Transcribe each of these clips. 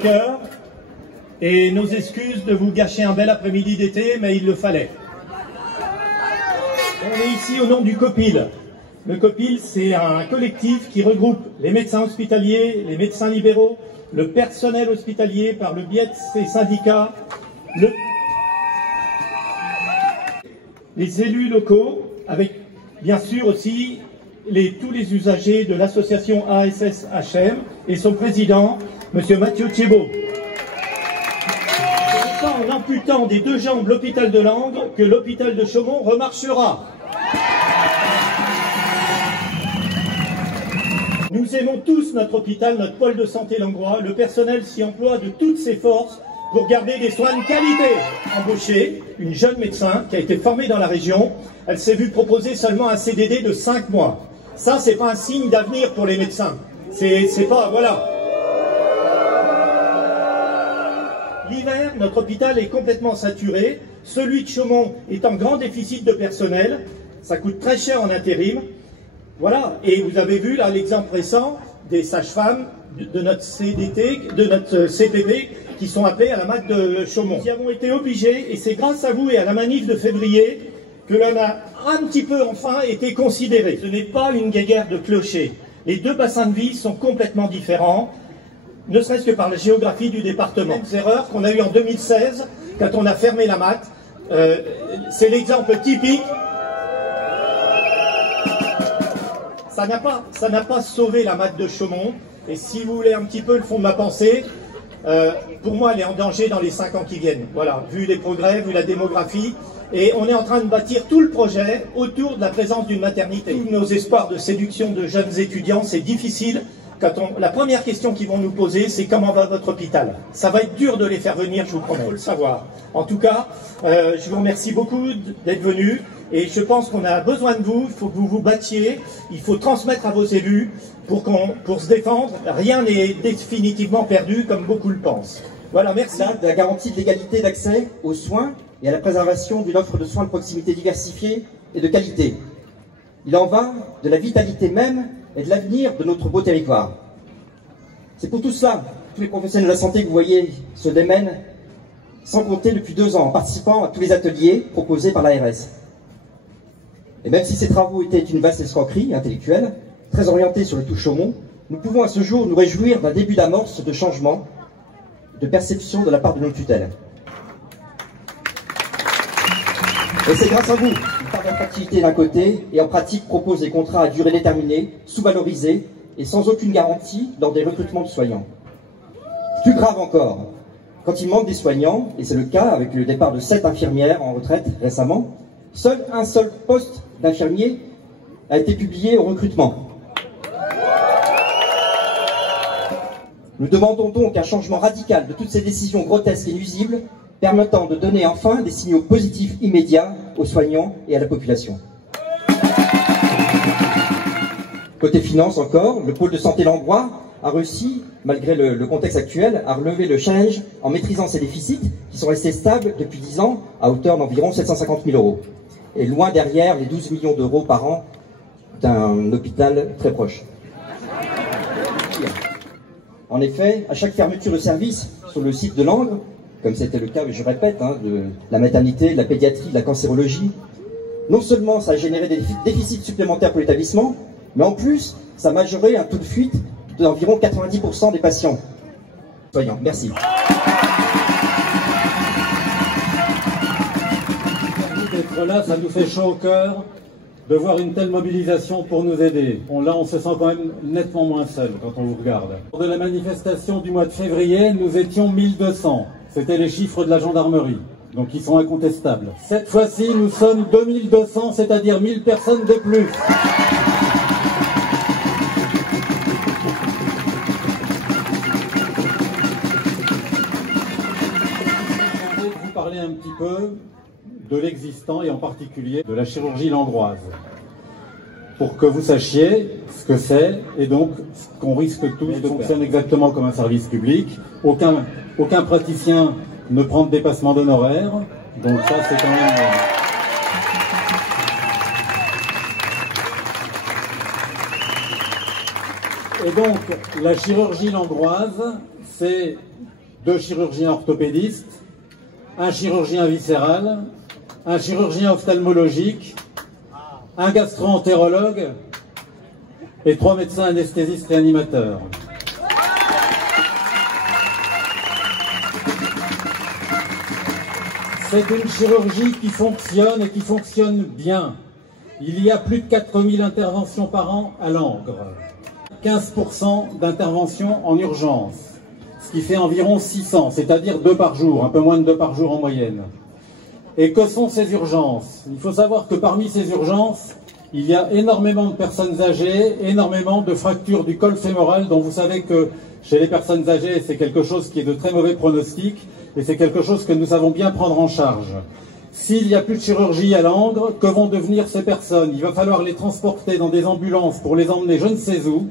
cœur et nos excuses de vous gâcher un bel après-midi d'été, mais il le fallait. On est ici au nom du COPIL. Le COPIL, c'est un collectif qui regroupe les médecins hospitaliers, les médecins libéraux, le personnel hospitalier par le biais de ses syndicats, les élus locaux, avec bien sûr aussi tous les usagers de l'association ASSHM et son président, M. Mathieu Thiebaud. Ce n'est pas en amputant des deux jambes l'hôpital de Langres que l'hôpital de Chaumont remarchera. Nous aimons tous notre hôpital, notre pôle de santé langrois. Le personnel s'y emploie de toutes ses forces pour garder des soins de qualité. Embaucher une jeune médecin qui a été formée dans la région, elle s'est vue proposer seulement un CDD de 5 mois. Ça, c'est pas un signe d'avenir pour les médecins. C'est pas, voilà. L'hiver, notre hôpital est complètement saturé. Celui de Chaumont est en grand déficit de personnel. Ça coûte très cher en intérim. Voilà. Et vous avez vu là l'exemple récent des sages-femmes de notre CDT, de notre CPP, qui sont appelés à la MAC de Chaumont. Nous y avons été obligés, et c'est grâce à vous et à la manif de février que l'on a un petit peu enfin été considéré. Ce n'est pas une guéguerre de clochers. Les deux bassins de vie sont complètement différents, ne serait-ce que par la géographie du département. Les erreurs qu'on a eues en 2016, quand on a fermé la MAT, c'est l'exemple typique. Ça n'a pas sauvé la MAT de Chaumont, et si vous voulez un petit peu le fond de ma pensée, pour moi, elle est en danger dans les 5 ans qui viennent. Voilà, vu les progrès, vu la démographie. Et on est en train de bâtir tout le projet autour de la présence d'une maternité. Tous nos espoirs de séduction de jeunes étudiants, c'est difficile. La première question qu'ils vont nous poser, c'est comment va votre hôpital? Ça va être dur de les faire venir, je vous promets. Il faut le savoir. En tout cas, je vous remercie beaucoup d'être venus. Et je pense qu'on a besoin de vous, il faut que vous vous battiez, il faut transmettre à vos élus pour se défendre. Rien n'est définitivement perdu, comme beaucoup le pensent. Voilà, merci. De la garantie de l'égalité d'accès aux soins et à la préservation d'une offre de soins de proximité diversifiée et de qualité. Il en va de la vitalité même et de l'avenir de notre beau territoire. C'est pour tout cela que tous les professionnels de la santé que vous voyez se démènent, sans compter depuis 2 ans, en participant à tous les ateliers proposés par l'ARS. Et même si ces travaux étaient une vaste escroquerie intellectuelle, très orientée sur le tout Chaumont, nous pouvons à ce jour nous réjouir d'un début d'amorce de changement, de perception de la part de nos tutelles. Et c'est grâce à vous, une part d'attractivité d'un côté, et en pratique propose des contrats à durée déterminée, sous-valorisés, et sans aucune garantie lors des recrutements de soignants. Plus grave encore, quand il manque des soignants, et c'est le cas avec le départ de 7 infirmières en retraite récemment, seul un seul poste d'infirmier a été publié au recrutement. Nous demandons donc un changement radical de toutes ces décisions grotesques et nuisibles, permettant de donner enfin des signaux positifs immédiats aux soignants et à la population. Côté finances encore, le pôle de santé langrois a réussi, malgré le contexte actuel, à relever le challenge en maîtrisant ses déficits qui sont restés stables depuis 10 ans à hauteur d'environ 750 000 €. Et loin derrière les 12 millions d'euros par an d'un hôpital très proche. En effet, à chaque fermeture de service sur le site de Langres, comme c'était le cas, je répète, de la maternité, de la pédiatrie, de la cancérologie, non seulement ça a généré des déficits supplémentaires pour l'établissement, mais en plus, ça a majoré un taux de fuite d'environ 90% des patients. Soignants, merci. D'être là, ça nous fait chaud au cœur de voir une telle mobilisation pour nous aider. Là, on se sent quand même nettement moins seul quand on vous regarde. Lors de la manifestation du mois de février, nous étions 1200. C'était les chiffres de la gendarmerie, donc ils sont incontestables. Cette fois-ci, nous sommes 2200, c'est-à-dire 1000 personnes de plus. Je vais vous parler un petit peu de l'existant et en particulier de la chirurgie langroise, pour que vous sachiez ce que c'est et donc ce qu'on risque tous de faire. Elle fonctionne exactement comme un service public. Aucun praticien ne prend de dépassement d'honoraires, donc ça c'est quand même... Et donc la chirurgie langroise, c'est 2 chirurgiens orthopédistes, un chirurgien viscéral, un chirurgien ophtalmologique, un gastro-entérologue et 3 médecins anesthésistes réanimateurs. C'est une chirurgie qui fonctionne et qui fonctionne bien. Il y a plus de 4000 interventions par an à Langres, 15% d'interventions en urgence, ce qui fait environ 600, c'est-à-dire 2 par jour, un peu moins de 2 par jour en moyenne. Et que sont ces urgences? Il faut savoir que parmi ces urgences, il y a énormément de personnes âgées, énormément de fractures du col fémoral, dont vous savez que chez les personnes âgées, c'est quelque chose qui est de très mauvais pronostic, et c'est quelque chose que nous savons bien prendre en charge. S'il n'y a plus de chirurgie à Langres, que vont devenir ces personnes? Il va falloir les transporter dans des ambulances pour les emmener je ne sais où,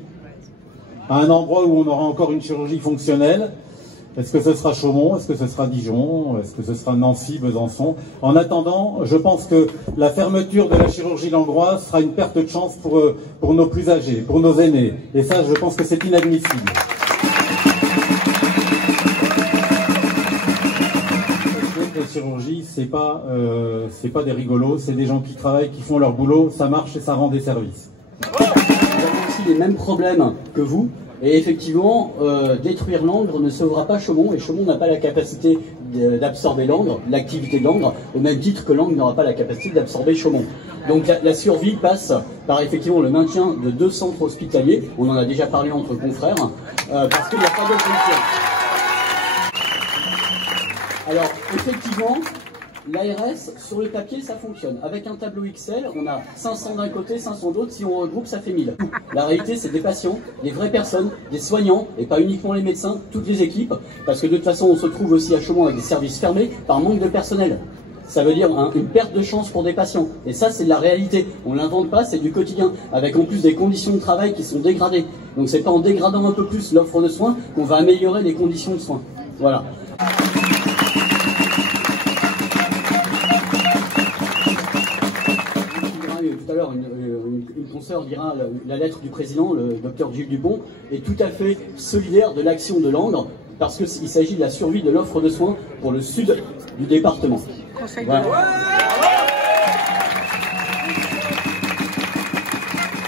à un endroit où on aura encore une chirurgie fonctionnelle. Est-ce que ce sera Chaumont? Est-ce que ce sera Dijon? Est-ce que ce sera Nancy, Besançon? En attendant, je pense que la fermeture de la chirurgie langroise sera une perte de chance pour nos plus âgés, pour nos aînés. Et ça, je pense que c'est inadmissible. La chirurgie, c'est pas des rigolos, c'est des gens qui travaillent, qui font leur boulot, ça marche et ça rend des services. Nous avons aussi les mêmes problèmes que vous. Et effectivement, détruire Langres ne sauvera pas Chaumont, et Chaumont n'a pas la capacité d'absorber Langres, l'activité de Langres, au même titre que Langres n'aura pas la capacité d'absorber Chaumont. Donc la survie passe par effectivement le maintien de 2 centres hospitaliers, on en a déjà parlé entre confrères, parce qu'il n'y a pas d'autre solution. Alors, effectivement, l'ARS, sur le papier, ça fonctionne. Avec un tableau Excel, on a 500 d'un côté, 500 d'autre. Si on regroupe, ça fait 1000. La réalité, c'est des patients, des vraies personnes, des soignants, et pas uniquement les médecins, toutes les équipes. Parce que de toute façon, on se trouve aussi à Chaumont avec des services fermés par manque de personnel. Ça veut dire une perte de chance pour des patients. Et ça, c'est de la réalité. On ne l'invente pas, c'est du quotidien. Avec en plus des conditions de travail qui sont dégradées. Donc c'est pas en dégradant un peu plus l'offre de soins qu'on va améliorer les conditions de soins. Voilà. Tout à l'heure, une consoeur dira la lettre du président, le docteur Gilles Dupont, est tout à fait solidaire de l'action de Langres, parce qu'il s'agit de la survie de l'offre de soins pour le sud du département. Voilà.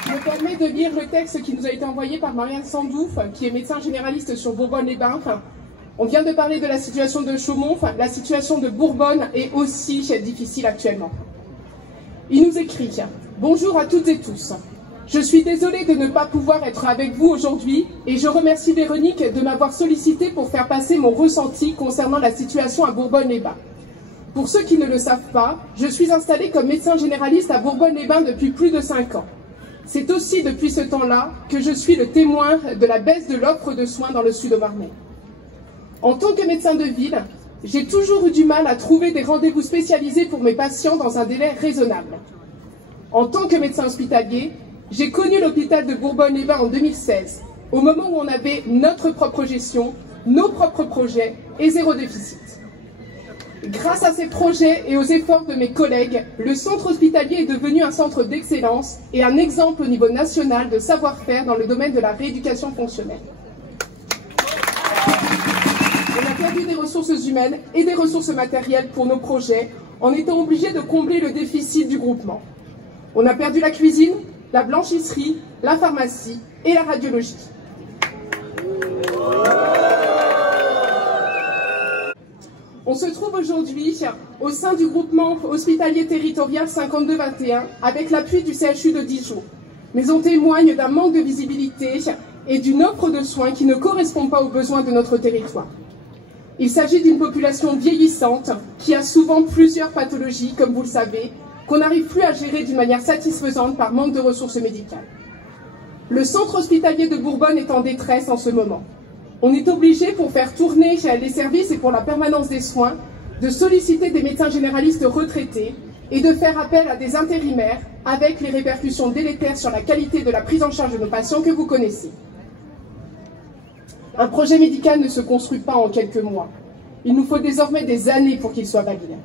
Je me permets de lire le texte qui nous a été envoyé par Marianne Sandouf, qui est médecin généraliste sur Bourbonne-les-Bains. On vient de parler de la situation de Chaumont, la situation de Bourbonne est aussi difficile actuellement. Il nous écrit « Bonjour à toutes et tous. Je suis désolée de ne pas pouvoir être avec vous aujourd'hui et je remercie Véronique de m'avoir sollicité pour faire passer mon ressenti concernant la situation à Bourbonne-les-Bains. Pour ceux qui ne le savent pas, je suis installée comme médecin généraliste à Bourbonne-les-Bains depuis plus de 5 ans. C'est aussi depuis ce temps-là que je suis le témoin de la baisse de l'offre de soins dans le Sud-Marnais. En tant que médecin de ville, j'ai toujours eu du mal à trouver des rendez-vous spécialisés pour mes patients dans un délai raisonnable. En tant que médecin hospitalier, j'ai connu l'hôpital de Bourbonne-les-Bains en 2016, au moment où on avait notre propre gestion, nos propres projets et 0 déficit. Grâce à ces projets et aux efforts de mes collègues, le centre hospitalier est devenu un centre d'excellence et un exemple au niveau national de savoir-faire dans le domaine de la rééducation fonctionnelle. On a perdu des ressources humaines et des ressources matérielles pour nos projets en étant obligés de combler le déficit du groupement. On a perdu la cuisine, la blanchisserie, la pharmacie et la radiologie. On se trouve aujourd'hui au sein du groupement hospitalier territorial 52-21 avec l'appui du CHU de Dijon. Mais on témoigne d'un manque de visibilité et d'une offre de soins qui ne correspond pas aux besoins de notre territoire. Il s'agit d'une population vieillissante qui a souvent plusieurs pathologies, comme vous le savez, qu'on n'arrive plus à gérer d'une manière satisfaisante par manque de ressources médicales. Le centre hospitalier de Bourbonne est en détresse en ce moment. On est obligé, pour faire tourner les services et pour la permanence des soins, de solliciter des médecins généralistes retraités et de faire appel à des intérimaires avec les répercussions délétères sur la qualité de la prise en charge de nos patients que vous connaissez. Un projet médical ne se construit pas en quelques mois. Il nous faut désormais des années pour qu'il soit validé.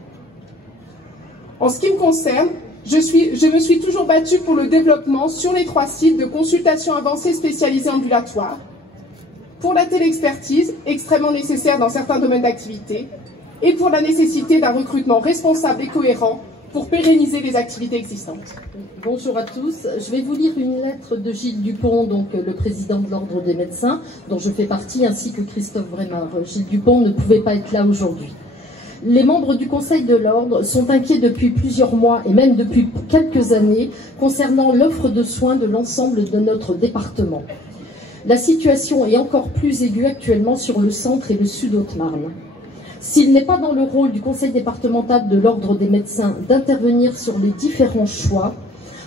En ce qui me concerne, je me suis toujours battue pour le développement sur les 3 sites de consultation avancée spécialisée ambulatoire, pour la téléexpertise, extrêmement nécessaire dans certains domaines d'activité, et pour la nécessité d'un recrutement responsable et cohérent pour pérenniser les activités existantes. Bonjour à tous. Je vais vous lire une lettre de Gilles Dupont, donc le président de l'Ordre des médecins, dont je fais partie, ainsi que Christophe Brémard. Gilles Dupont ne pouvait pas être là aujourd'hui. Les membres du Conseil de l'Ordre sont inquiets depuis plusieurs mois et même depuis quelques années concernant l'offre de soins de l'ensemble de notre département. La situation est encore plus aiguë actuellement sur le centre et le sud Haute-Marne. S'il n'est pas dans le rôle du Conseil départemental de l'Ordre des médecins d'intervenir sur les différents choix,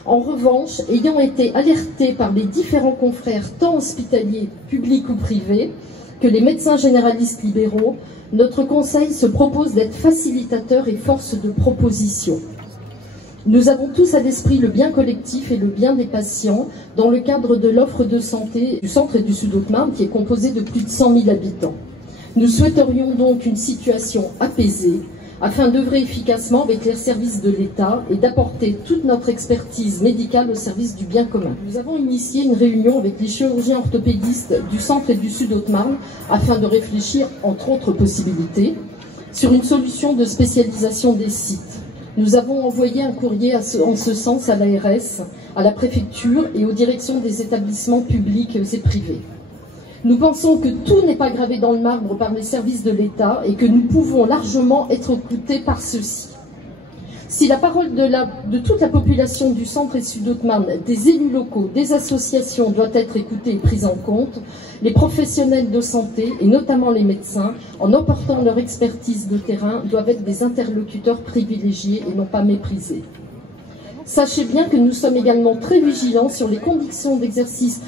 en revanche, ayant été alerté par les différents confrères tant hospitaliers, publics ou privés, que les médecins généralistes libéraux, notre Conseil se propose d'être facilitateur et force de proposition. Nous avons tous à l'esprit le bien collectif et le bien des patients dans le cadre de l'offre de santé du centre et du sud Haute-Marne qui est composée de plus de 100 000 habitants. Nous souhaiterions donc une situation apaisée afin d'œuvrer efficacement avec les services de l'État et d'apporter toute notre expertise médicale au service du bien commun. Nous avons initié une réunion avec les chirurgiens orthopédistes du centre et du sud Haute-Marne afin de réfléchir, entre autres possibilités, sur une solution de spécialisation des sites. Nous avons envoyé un courrier en ce sens à l'ARS, à la préfecture et aux directions des établissements publics et privés. Nous pensons que tout n'est pas gravé dans le marbre par les services de l'État et que nous pouvons largement être écoutés par ceux-ci. Si la parole de toute la population du centre et sud Haute-Marne, des élus locaux, des associations doit être écoutée et prise en compte, les professionnels de santé, et notamment les médecins, en apportant leur expertise de terrain, doivent être des interlocuteurs privilégiés et non pas méprisés. Sachez bien que nous sommes également très vigilants sur les conditions d'exercice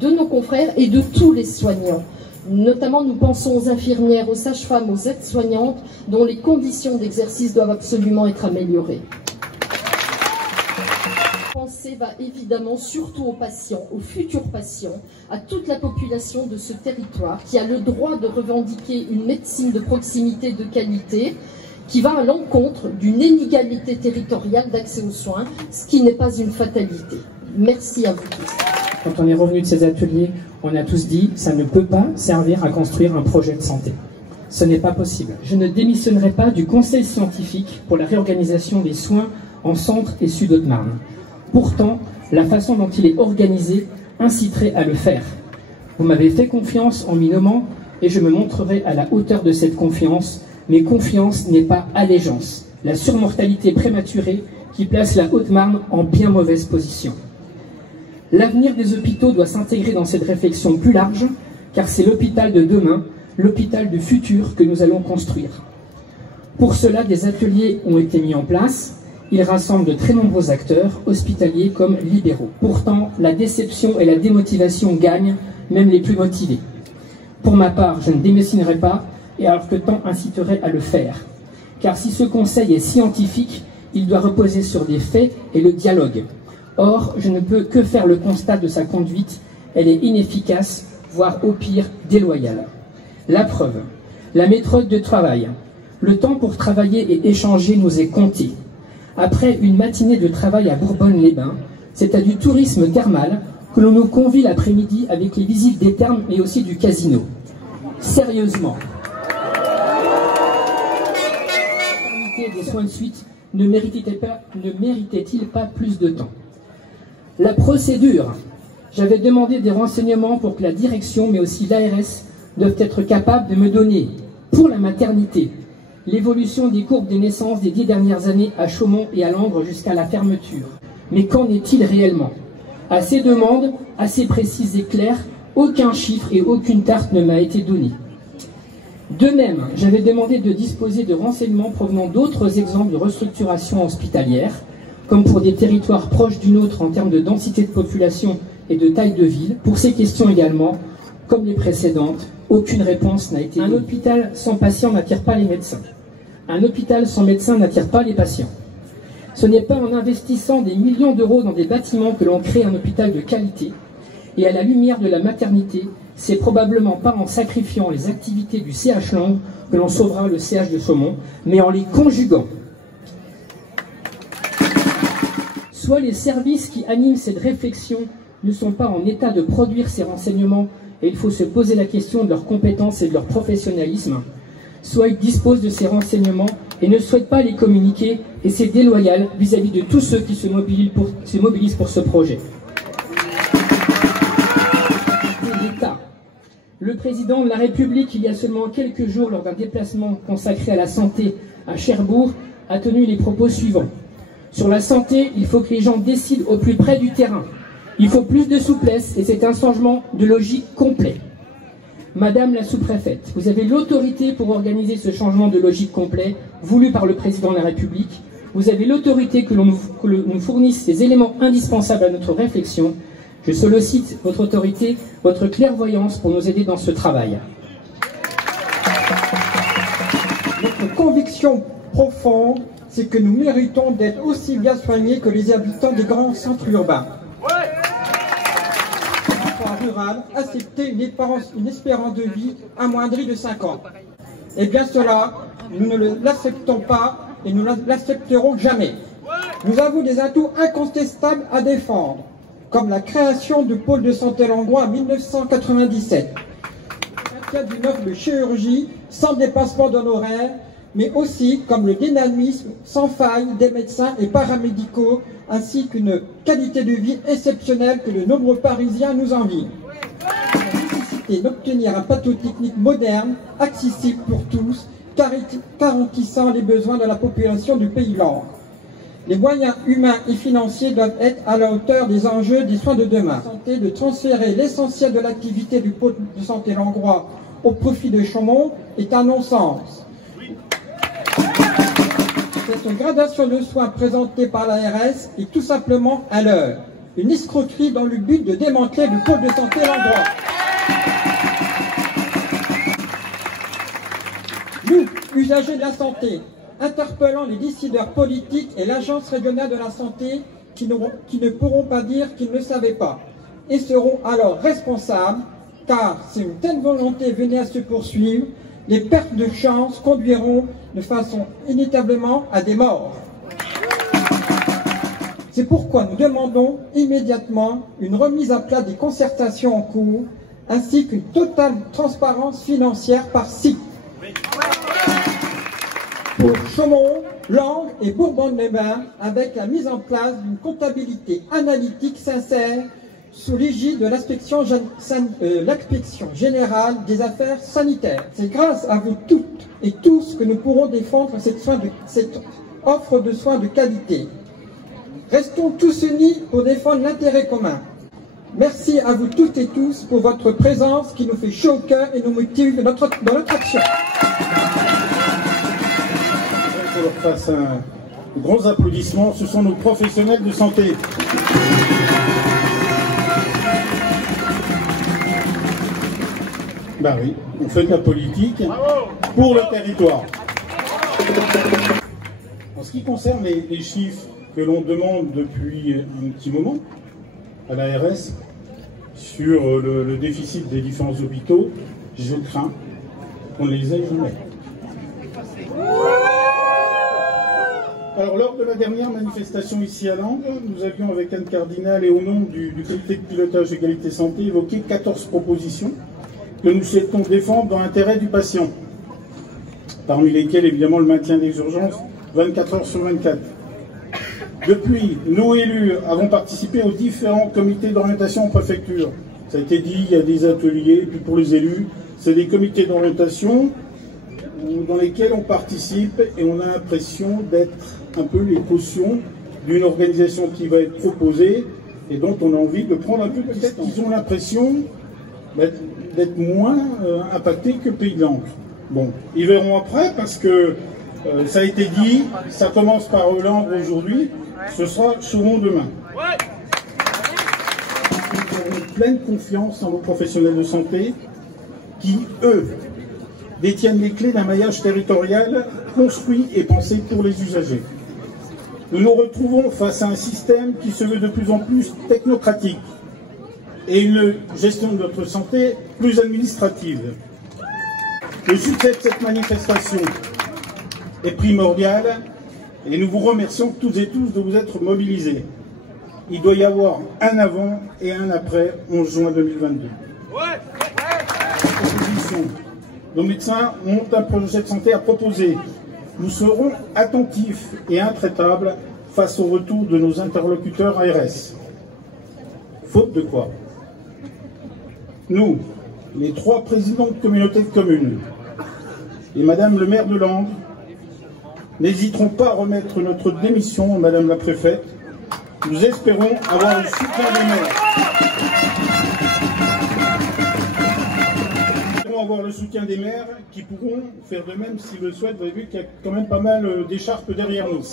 de nos confrères et de tous les soignants. Notamment, nous pensons aux infirmières, aux sages-femmes, aux aides-soignantes, dont les conditions d'exercice doivent absolument être améliorées. La pensée va évidemment surtout aux patients, aux futurs patients, à toute la population de ce territoire qui a le droit de revendiquer une médecine de proximité de qualité qui va à l'encontre d'une inégalité territoriale d'accès aux soins, ce qui n'est pas une fatalité. Merci à vous tous. Quand on est revenu de ces ateliers, on a tous dit « ça ne peut pas servir à construire un projet de santé ». Ce n'est pas possible. Je ne démissionnerai pas du conseil scientifique pour la réorganisation des soins en centre et sud Haute-Marne. Pourtant, la façon dont il est organisé inciterait à le faire. Vous m'avez fait confiance en m'y nommant et je me montrerai à la hauteur de cette confiance, mais confiance n'est pas allégeance. La surmortalité prématurée qui place la Haute-Marne en bien mauvaise position. L'avenir des hôpitaux doit s'intégrer dans cette réflexion plus large, car c'est l'hôpital de demain, l'hôpital du futur que nous allons construire. Pour cela, des ateliers ont été mis en place. Ils rassemblent de très nombreux acteurs, hospitaliers comme libéraux. Pourtant, la déception et la démotivation gagnent, même les plus motivés. Pour ma part, je ne démissionnerai pas, et alors que temps inciterait à le faire. Car si ce conseil est scientifique, il doit reposer sur des faits et le dialogue. Or, je ne peux que faire le constat de sa conduite, elle est inefficace, voire au pire déloyale. La preuve, la méthode de travail. Le temps pour travailler et échanger nous est compté. Après une matinée de travail à Bourbonne-les-Bains, c'est à du tourisme thermal que l'on nous convie l'après-midi avec les visites des thermes mais aussi du casino. Sérieusement. Des soins de suite ne méritait-il pas plus de temps? La procédure. J'avais demandé des renseignements pour que la direction, mais aussi l'ARS, doivent être capables de me donner, pour la maternité, l'évolution des courbes des naissances des 10 dernières années à Chaumont et à Langres jusqu'à la fermeture. Mais qu'en est-il réellement? À ces demandes, assez précises et claires, aucun chiffre et aucune tarte ne m'a été donné. De même, j'avais demandé de disposer de renseignements provenant d'autres exemples de restructuration hospitalière, comme pour des territoires proches du nôtre en termes de densité de population et de taille de ville. Pour ces questions également, comme les précédentes, aucune réponse n'a été donnée. Un hôpital sans patients n'attire pas les médecins. Un hôpital sans médecins n'attire pas les patients. Ce n'est pas en investissant des millions d'euros dans des bâtiments que l'on crée un hôpital de qualité. Et à la lumière de la maternité, c'est probablement pas en sacrifiant les activités du CH Langres que l'on sauvera le CH de Chaumont, mais en les conjuguant. Soit les services qui animent cette réflexion ne sont pas en état de produire ces renseignements et il faut se poser la question de leurs compétences et de leur professionnalisme. Soit ils disposent de ces renseignements et ne souhaitent pas les communiquer, et c'est déloyal vis-à-vis de tous ceux qui se mobilisent pour ce projet. Le président de la République, il y a seulement quelques jours, lors d'un déplacement consacré à la santé à Cherbourg, a tenu les propos suivants. Sur la santé, il faut que les gens décident au plus près du terrain. Il faut plus de souplesse et c'est un changement de logique complet. Madame la sous-préfète, vous avez l'autorité pour organiser ce changement de logique complet voulu par le président de la République. Vous avez l'autorité que l'on nous fournisse les éléments indispensables à notre réflexion. Je sollicite votre autorité, votre clairvoyance pour nous aider dans ce travail. Notre conviction profonde, c'est que nous méritons d'être aussi bien soignés que les habitants des grands centres urbains. Rural, accepter une espérance de vie amoindrie de 5 ans. Eh bien cela, nous ne l'acceptons pas et nous ne l'accepterons jamais. Nous avons des atouts incontestables à défendre, comme la création du pôle de santé Langlois en 1997, d'une offre de chirurgie sans dépassement d'honoraires, mais aussi comme le dynamisme sans faille des médecins et paramédicaux, ainsi qu'une qualité de vie exceptionnelle que de nombreux Parisiens nous envient. La nécessité d'obtenir un pathotechnique moderne, accessible pour tous, garantissant les besoins de la population du pays Langres. Les moyens humains et financiers doivent être à la hauteur des enjeux des soins de demain. De transférer l'essentiel de l'activité du pôle de santé Langlois au profit de Chaumont est un non-sens. Cette gradation de soins présentée par l'ARS est tout simplement à l'heure. Une escroquerie dans le but de démanteler le pôle de santé Langlois. Nous, usagers de la santé, interpellant les décideurs politiques et l'Agence régionale de la santé qui ne pourront pas dire qu'ils ne savaient pas et seront alors responsables, car si une telle volonté venait à se poursuivre, les pertes de chance conduiront de façon inévitablement à des morts. C'est pourquoi nous demandons immédiatement une remise à plat des concertations en cours, ainsi qu'une totale transparence financière par site. Pour Chaumont, Langres et Bourbon-les-Bains, avec la mise en place d'une comptabilité analytique sincère sous l'égide de l'inspection générale des affaires sanitaires. C'est grâce à vous toutes et tous que nous pourrons défendre cette offre de soins de qualité. Restons tous unis pour défendre l'intérêt commun. Merci à vous toutes et tous pour votre présence qui nous fait chaud au cœur et nous motive dans notre action. Je leur fasse un gros applaudissement, ce sont nos professionnels de santé. Ben oui, on fait de la politique pour le territoire. En ce qui concerne les chiffres que l'on demande depuis un petit moment à l'ARS sur le déficit des différents hôpitaux, je crains qu'on ne les ait jamais. Alors, lors de la dernière manifestation ici à Langres, nous avions avec Anne Cardinal et au nom du comité de pilotage égalité santé évoqué 14 propositions que nous souhaitons défendre dans l'intérêt du patient, parmi lesquelles évidemment le maintien des urgences 24 heures sur 24. Depuis, nous élus avons participé aux différents comités d'orientation en préfecture. Ça a été dit, il y a des ateliers, et puis pour les élus, c'est des comités d'orientation dans lesquels on participe et on a l'impression d'être un peu les cautions d'une organisation qui va être proposée et dont on a envie de prendre un peu de distance. Ils ont l'impression d'être moins impactés que Pays de Langres. Bon, ils verront après parce que ça a été dit, ça commence par Langres aujourd'hui, ce sera Chaumont demain. Nous avons pleine confiance en nos professionnels de santé qui, eux, détiennent les clés d'un maillage territorial construit et pensé pour les usagers. Nous nous retrouvons face à un système qui se veut de plus en plus technocratique et une gestion de notre santé plus administrative. Le succès de cette manifestation est primordial et nous vous remercions toutes et tous de vous être mobilisés. Il doit y avoir un avant et un après 11 juin 2022. vous. Nos médecins ont un projet de santé à proposer. Nous serons attentifs et intraitables face au retour de nos interlocuteurs ARS. Faute de quoi? Nous, les 3 présidents de communautés de communes et Madame le maire de Langres, n'hésiterons pas à remettre notre démission à Madame la préfète. Nous espérons avoir le soutien des maires. Avoir le soutien des maires qui pourront faire de même s'ils le souhaitent. Vous avez vu qu'il y a quand même pas mal d'écharpes derrière nous.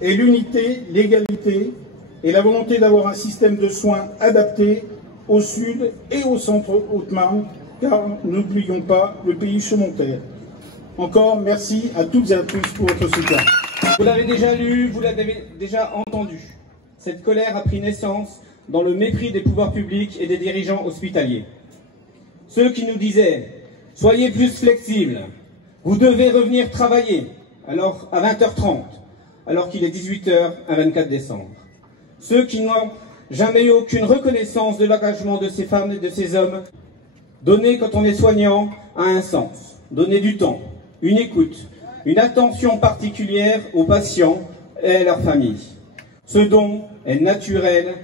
Et l'unité, l'égalité et la volonté d'avoir un système de soins adapté au sud et au centre Haute-Marne, car n'oublions pas le pays chaumontais. Encore merci à toutes et à tous pour votre soutien. Vous l'avez déjà lu, vous l'avez déjà entendu. Cette colère a pris naissance dans le mépris des pouvoirs publics et des dirigeants hospitaliers. Ceux qui nous disaient « Soyez plus flexibles, vous devez revenir travailler » alors à 20h30, alors qu'il est 18h un 24 décembre. Ceux qui n'ont jamais eu aucune reconnaissance de l'engagement de ces femmes et de ces hommes. Donner quand on est soignant a un sens. Donner du temps, une écoute, une attention particulière aux patients et à leurs familles. Ce don est naturel,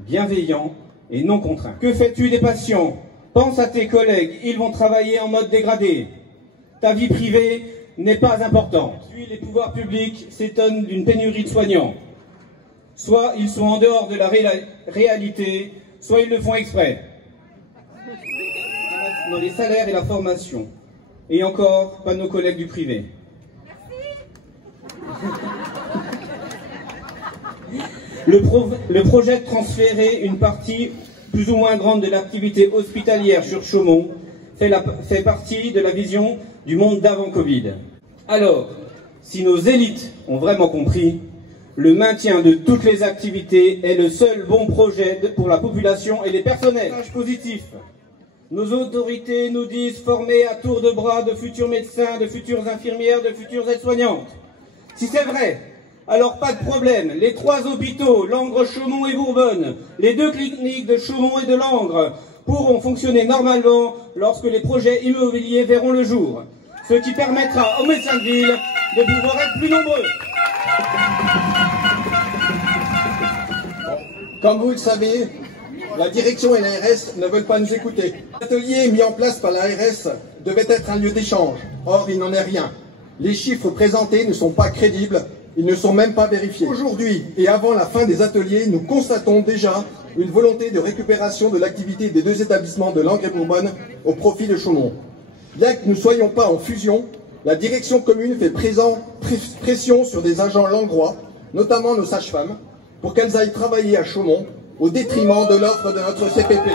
bienveillant et non contraint. Que fais-tu des patients ? Pense à tes collègues, ils vont travailler en mode dégradé. Ta vie privée n'est pas importante. Puis les pouvoirs publics s'étonnent d'une pénurie de soignants. Soit ils sont en dehors de la réalité, soit ils le font exprès. Dans les salaires et la formation. Et encore, pas nos collègues du privé. Le projet de transférer une partie plus ou moins grande de l'activité hospitalière sur Chaumont fait partie de la vision du monde d'avant Covid. Alors, si nos élites ont vraiment compris, le maintien de toutes les activités est le seul bon projet pour la population et les personnels. Positif. Nos autorités nous disent former à tour de bras de futurs médecins, de futures infirmières, de futures aides-soignantes. Si c'est vrai, alors pas de problème. Les 3 hôpitaux, Langres, Chaumont et Bourbonne, les 2 cliniques de Chaumont et de Langres, pourront fonctionner normalement lorsque les projets immobiliers verront le jour. Ce qui permettra aux médecins de ville de pouvoir être plus nombreux. Comme vous le savez, la direction et l'ARS ne veulent pas nous écouter. L'atelier mis en place par l'ARS devait être un lieu d'échange. Or, il n'en est rien. Les chiffres présentés ne sont pas crédibles, ils ne sont même pas vérifiés. Aujourd'hui et avant la fin des ateliers, nous constatons déjà une volonté de récupération de l'activité des 2 établissements de Langres et Bourbonne au profit de Chaumont. Bien que nous ne soyons pas en fusion, la direction commune fait pression sur des agents langrois, notamment nos sages-femmes, pour qu'elles aillent travailler à Chaumont au détriment de l'offre de notre CPP.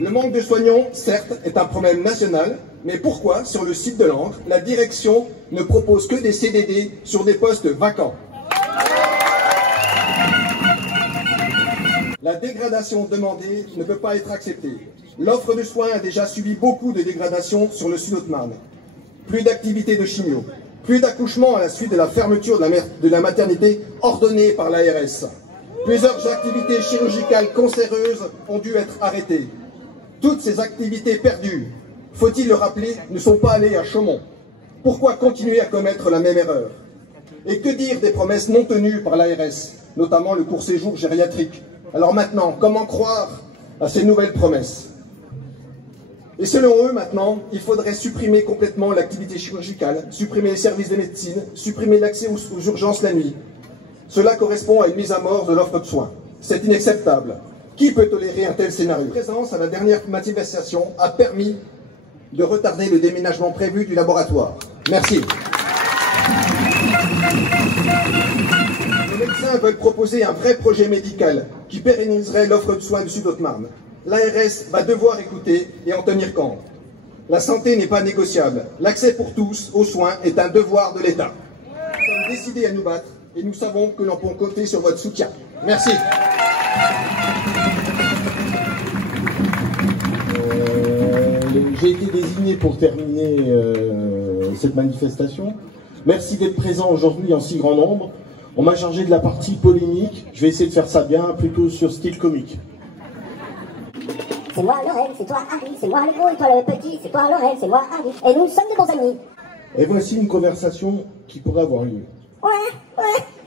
Le manque de soignants, certes, est un problème national, mais pourquoi, sur le site de Langres, la direction ne propose que des CDD sur des postes vacants? La dégradation demandée ne peut pas être acceptée. L'offre de soins a déjà subi beaucoup de dégradations sur le sud Haute-Marne. Plus d'activité de chimio, plus d'accouchements à la suite de la fermeture de la maternité ordonnée par l'ARS. Plusieurs activités chirurgicales cancéreuses ont dû être arrêtées. Toutes ces activités perdues, faut-il le rappeler, ne sont pas allées à Chaumont. Pourquoi continuer à commettre la même erreur? Et que dire des promesses non tenues par l'ARS, notamment le court séjour gériatrique? Alors maintenant, comment croire à ces nouvelles promesses? Et selon eux, maintenant, il faudrait supprimer complètement l'activité chirurgicale, supprimer les services de médecine, supprimer l'accès aux urgences la nuit. Cela correspond à une mise à mort de l'offre de soins. C'est inacceptable. Qui peut tolérer un tel scénario? La présence à la dernière manifestation a permis de retarder le déménagement prévu du laboratoire. Merci. Les médecins veulent proposer un vrai projet médical qui pérenniserait l'offre de soins du Sud Haute-Marne. L'ARS va devoir écouter et en tenir compte. La santé n'est pas négociable. L'accès pour tous aux soins est un devoir de l'État. Nous sommes décidés à nous battre et nous savons que l'on peut compter sur votre soutien. Merci. J'ai été désigné pour terminer cette manifestation. Merci d'être présent aujourd'hui en si grand nombre. On m'a chargé de la partie polémique. Je vais essayer de faire ça bien, plutôt sur style comique. c'est moi Laurel, c'est toi Harry, c'est moi le gros et toi le petit, c'est toi Laurel, c'est moi Harry, et nous sommes de bons amis. Et voici une conversation qui pourrait avoir lieu. Ouais,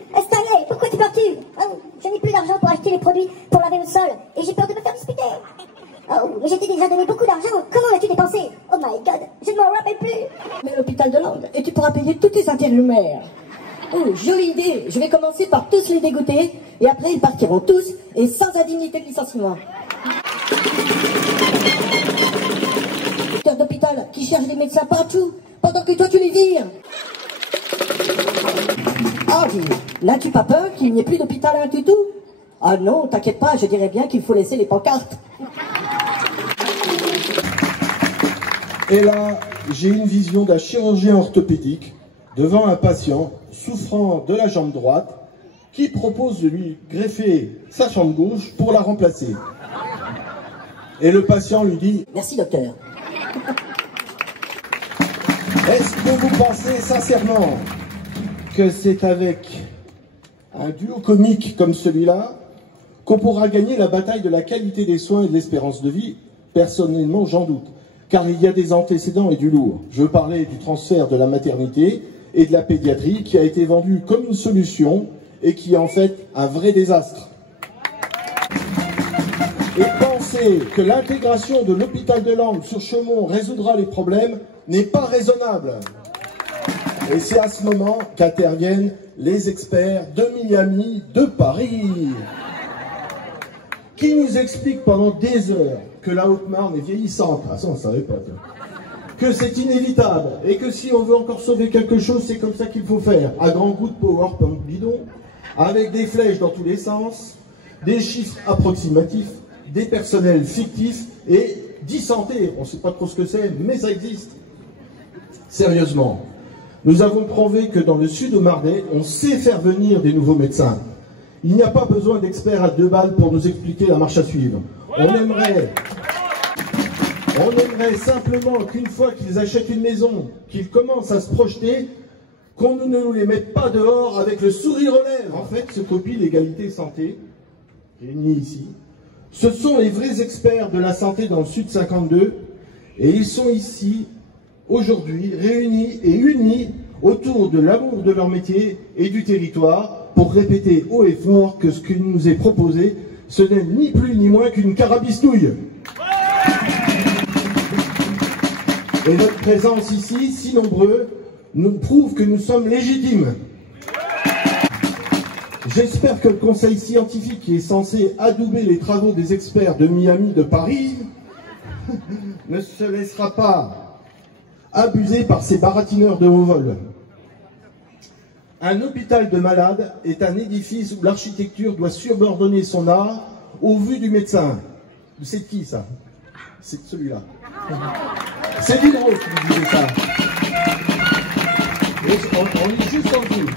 Stanley, pourquoi t'es parti? Oh, je n'ai plus d'argent pour acheter les produits pour laver le sol, et j'ai peur de me faire disputer. Oh, mais j'ai déjà donné beaucoup d'argent, comment l'as-tu dépensé? Oh my god, je ne m'en rappelle plus. Mais l'hôpital de Londres, et tu pourras payer tous tes intérimaires. Oh, jolie idée, je vais commencer par tous les dégoûter, et après ils partiront tous, et sans indemnité de licenciement. Directeur d'hôpital qui cherche des médecins partout, pendant que toi tu les vires. Hardy, n'as-tu pas peur qu'il n'y ait plus d'hôpital à du tout? Ah non, t'inquiète pas, je dirais bien qu'il faut laisser les pancartes. Et là, j'ai une vision d'un chirurgien orthopédique devant un patient souffrant de la jambe droite qui propose de lui greffer sa jambe gauche pour la remplacer. Et le patient lui dit « Merci docteur ». Est-ce que vous pensez sincèrement que c'est avec un duo comique comme celui-là qu'on pourra gagner la bataille de la qualité des soins et de l'espérance de vie? Personnellement, j'en doute, car il y a des antécédents et du lourd. Je parlais du transfert de la maternité et de la pédiatrie qui a été vendu comme une solution et qui est en fait un vrai désastre. Et penser que l'intégration de l'hôpital de Langres sur Chaumont résoudra les problèmes n'est pas raisonnable. Et c'est à ce moment qu'interviennent les experts de Miami, de Paris, qui nous expliquent pendant des heures que la Haute-Marne est vieillissante. Ah ça, on ne savait pas. Que c'est inévitable et que si on veut encore sauver quelque chose, c'est comme ça qu'il faut faire. À grands coups de PowerPoint bidon, avec des flèches dans tous les sens, des chiffres approximatifs, des personnels fictifs et d'e-santé. On ne sait pas trop ce que c'est, mais ça existe. Sérieusement, nous avons prouvé que dans le Sud-Marnais, on sait faire venir des nouveaux médecins. Il n'y a pas besoin d'experts à 2 balles pour nous expliquer la marche à suivre. On aimerait simplement qu'une fois qu'ils achètent une maison, qu'ils commencent à se projeter, qu'on ne nous les mette pas dehors avec le sourire aux lèvres. En fait, ce copie l'égalité santé, réunis ici, ce sont les vrais experts de la santé dans le Sud 52, et ils sont ici, aujourd'hui, réunis et unis autour de l'amour de leur métier et du territoire, pour répéter haut et fort que ce qui nous est proposé, ce n'est ni plus ni moins qu'une carabistouille. Et notre présence ici, si nombreux, nous prouve que nous sommes légitimes. J'espère que le conseil scientifique qui est censé adouber les travaux des experts de Miami, de Paris, ne se laissera pas abuser par ces baratineurs de haut vol. Un hôpital de malades est un édifice où l'architecture doit subordonner son art au vu du médecin. C'est qui ça? C'est celui-là. C'est Diderot qui nous disait ça. On lit juste en dessous.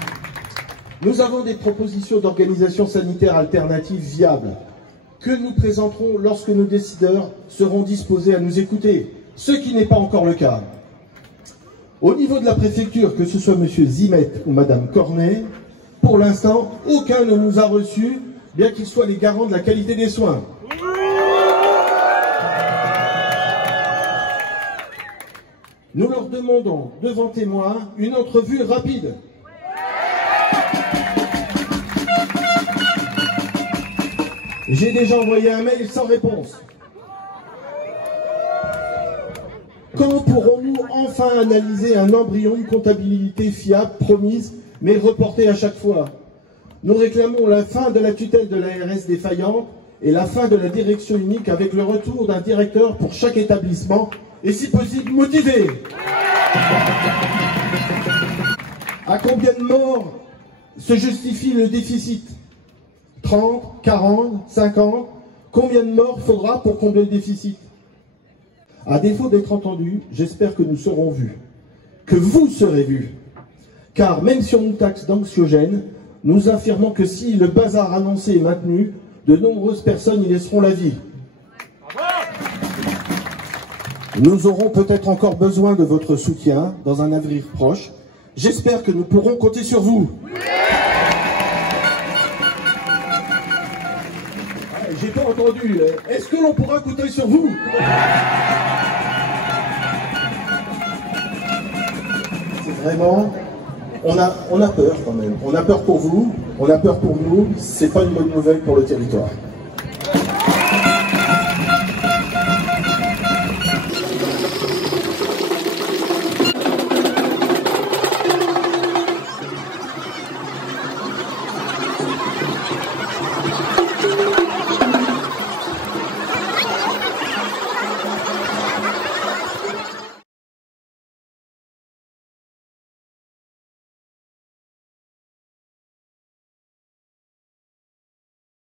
Nous avons des propositions d'organisation sanitaire alternatives viables que nous présenterons lorsque nos décideurs seront disposés à nous écouter, ce qui n'est pas encore le cas. Au niveau de la préfecture, que ce soit M. Zimet ou Mme Cornet, pour l'instant, aucun ne nous a reçus, bien qu'ils soient les garants de la qualité des soins. Nous leur demandons, devant témoins, une entrevue rapide. J'ai déjà envoyé un mail sans réponse. Quand pourrons-nous enfin analyser un embryon de comptabilité fiable, promise, mais reportée à chaque fois? Nous réclamons la fin de la tutelle de l'ARS défaillante et la fin de la direction unique avec le retour d'un directeur pour chaque établissement et si possible motivé. À combien de morts se justifie le déficit? 30, 40, 50? Combien de morts faudra pour combler le déficit? À défaut d'être entendu, j'espère que nous serons vus, que vous serez vus. Car même si on nous taxe d'anxiogènes, nous affirmons que si le bazar annoncé est maintenu, de nombreuses personnes y laisseront la vie. Nous aurons peut-être encore besoin de votre soutien dans un avenir proche. J'espère que nous pourrons compter sur vous. j'ai pas entendu. Est-ce que l'on pourra compter sur vous? C'est vraiment... On a peur quand même. On a peur pour vous, on a peur pour nous. C'est pas une bonne nouvelle pour le territoire.